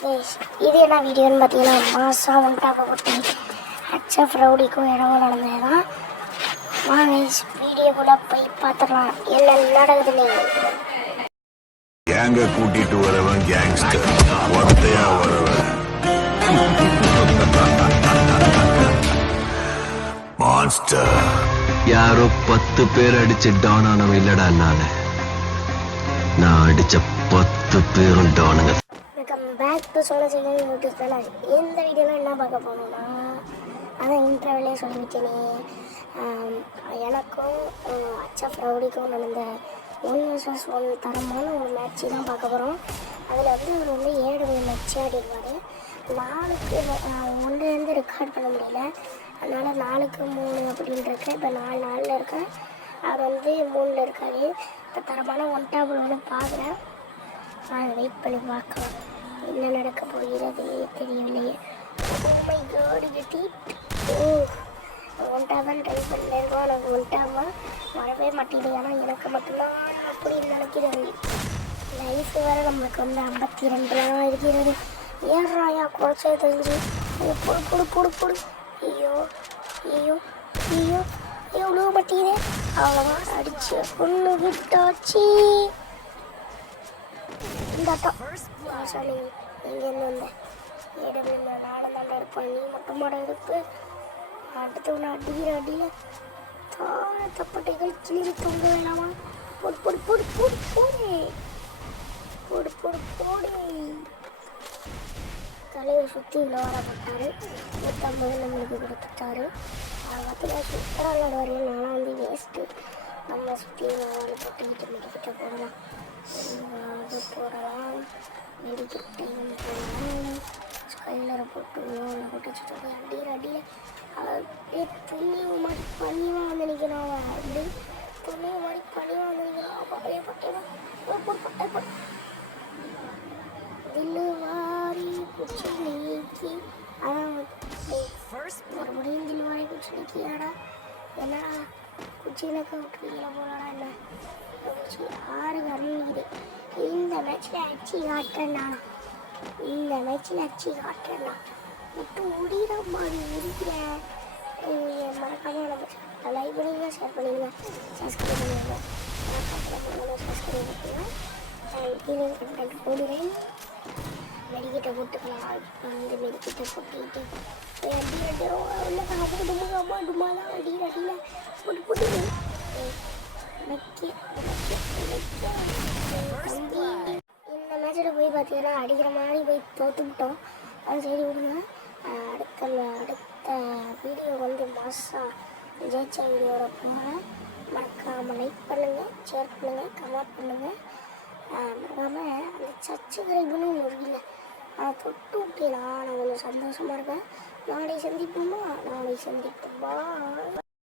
இது என்ன வீடியோன்னு பார்த்தீங்கன்னா மாதம் ஒன்றாக போட்டு ஹெச்எஃப் ரவுடிக்கும் இடமும் நடந்தது தான். வாங்க வீடியோக்குள்ளே போய் பார்த்துக்கலாம் என்ன நடக்குதுன்னு. கேங்க கூட்டிட்டு வரவன் கேங்ஸ்டர், ஒத்தையா வரவன் மான்ஸ்டர். யாரோ 10 பேர் அடிச்சு டவுன் ஆனவன் இல்லடா நான் அடிச்ச 10 பேரும் டவுனுங்க. Welcome back to Cholasinga YouTube channel. இந்த வீடியோவில் என்ன பார்க்க போகணும்னா, அதான் இன்டர்வியூலே சொல்லிவிட்டேனே, எனக்கும் ஹெச்எஃப் ரவுடிக்கும் நடந்த 1 vs 1 தரமான ஒரு மேட்ச்சு தான் பார்க்க போகிறோம். அதில் வந்து அவர் வந்து 7 மேட்ச் ஆடிடுவார். 4க்கு 1 ரெக்கார்ட் பண்ண முடியல, அதனால் 4க்கு 3 அப்படின்ட்டு இப்போ 4 இருக்கேன். அவர் வந்து 3 இருக்காரு. இப்போ தரமான ஒன் டேபிள் வந்து பார்க்குறேன். நான் வெயிட் பண்ணி பார்க்கலாம் என்ன நடக்க போகிறது தெரியவில்லையே. மை காட் கட்டி ஒன் டேபிள் ட்ரை பண்ணிருக்கோம். எனக்கு ஒன் டேபிள் வரவே மாட்டேங்குது. ஆனால் எனக்கு மட்டும்தான் அப்படின்னு நினைக்கிறது. லைஃப் வேறு நம்மளுக்கு வந்து 52 இருக்கிறது. ஏறாயா குறைச்சே தெரிஞ்சு பொடு பொடு பொடு பொடு. ஐயோ ஐயோ ஐயோ எவ்வளோ மாட்டேங்குது. அவ்வளோதான் அடிச்சு ஒன்று விட்டாச்சு. இந்த சொல்லி எங்கேருந்து வந்தேன் ஏடபிள்யூ நானும் தாண்டா இருப்பேன். நீ மட்டும் மாட எடுப்பு. அடுத்து ஒன்று அடிக்கிற அடியில் தாழத்தப்பட்டைகள் கிளறி தொங்க வேணாமா. போடு போடு போடு போடு போடு போடு போடு போடு. தலைவர் சுற்றி இவ்வளோ வரப்பட்டார். 150 நம்மளுக்கு கொடுத்துட்டாரு. பார்த்தீங்கன்னா சூப்பராக விளையாடுவார். நானும் வந்து வேஸ்ட்டு. நம்ம சுற்றி வாழை போட்டுக்கிட்டு மெடிக்கிட்ட போடலாம். அது போடலாம், மெடிக்கிட்ட போடலாம். ஸ்கைலரை போட்டு லோனில் போட்டு வச்சுட்டு அடியில் அடியில் அப்படியே துணிவு மாதிரி பணிவாக வந்து நிற்கிறான். அப்படி துணிவு மாதிரி பணிவாக வந்து நிற்கிறான். அப்படியே பட்டே தில்லுவாரி குச்சி நீக்கி அதான் மறுபடியும் தில்லுவாரி குச்சி நீக்கியாடா. என்னடா குச்சியிலக்க விட்டுருக்கீங்களா போலாடா. என்ன குச்சி 6 கரணிக்குது. இந்த மேட்ச்சில் அடிச்சு காட்டுறேன்டா. இந்த மேட்ச்சில் அடிச்சு காட்டுறேன்டா. விட்டு ஓடிட மாதிரி இருக்கிறேன். மறக்காமல் நம்ம லைக் பண்ணிடுங்க, ஷேர் பண்ணிடுங்க, சப்ஸ்கிரைப் பண்ணிடுங்க. சப்ஸ்கிரைப் பண்ணிடுங்க. கீழே கண்டென்ட் போடுவேன். மெடிக்கிட்ட போட்டுக்கலாம். இப்போ வந்து மெடிக்கிட்ட போட்டுக்கிட்டு டுமாலாம் அடியில் போட்டு போட்டு இந்த மேட்சில் போய் பார்த்தீங்கன்னா அடிக்கிற மாதிரி போய் தோற்றுக்கிட்டோம். அது சரி விடுங்க. அடுத்த வீடியோ வந்து மாதம் ஜெயிச்ச வீடியோவில் போகிறேன். மறக்காமல் லைக் பண்ணுங்கள், ஷேர் பண்ணுங்கள், கமெண்ட் பண்ணுங்கள். மறக்காமல் அந்த சப்ஸ்கிரைப்னு ஒன்று இல்லை, அதை தொட்டு விட்டீங்கன்னா நான் கொஞ்சம் சந்தோஷமாக இருக்கேன். நாளை சந்திப்போமா.